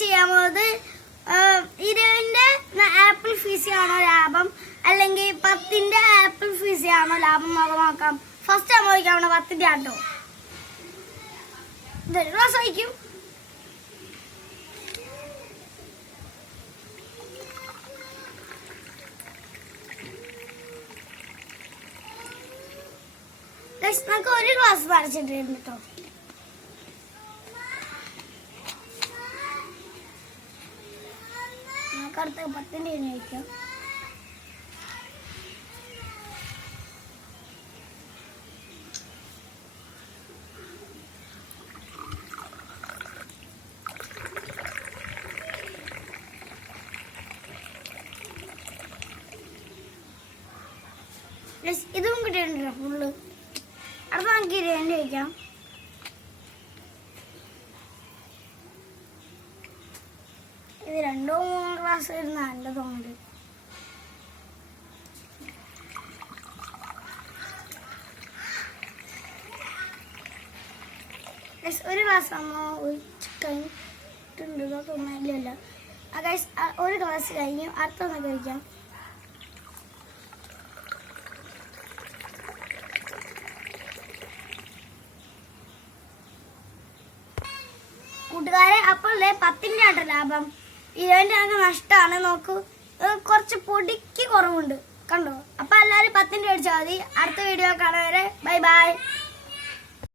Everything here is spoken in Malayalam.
ചെയ്യാൻ പോകുന്നത് ഇരുവിന്റെ ആപ്പിൾ ഫീസ് ആണോ ലാഭം അല്ലെങ്കിൽ 10ന്റെ ആപ്പിൾ ഫീസ് ആണോ ലാഭം നോക്കാം. ഫസ്റ്റ് നമ്മൾ ചോദിക്കാവുന്ന 10ന്റെ ആട്ടോ. ക്ലാസ് വഹിക്കും. നമുക്ക് ഒരു ഗ്ലാസ് പറിച്ചിട്ടുണ്ട് കേട്ടോ. നമുക്കടുത്ത് 10ന്റെ കഴിക്കാം. ഇതും കിട്ടിയിട്ടുണ്ടോ ഫുള്ള്. അടുത്ത നമുക്ക് 20 കഴിക്കാം. ഇത് 2-3 ഗ്ലാസ് വരുന്ന നല്ല തോന്നുന്നുണ്ട്. ഒരു ഗ്ലാസ് കഴിഞ്ഞിട്ടുണ്ടോ തോന്നില്ല. ഒരു ഗ്ലാസ് കഴിഞ്ഞു. അടുത്തൊന്ന് കഴിക്കാം. കൂട്ടുകാരെ, അപ്പോൾ 10ന്റെ ആട്ടോ ലാഭം. 20ന്റെ ആകെ നഷ്ടമാണ്. നോക്കൂ, കുറച്ച് പൊടിക്ക് കുറവുണ്ട് കണ്ടോ. അപ്പൊ എല്ലാവരും 10ന്റെ മേടിച്ചാൽ മതി. അടുത്ത വീഡിയോ കാണാൻ വരെ ബൈ ബൈ.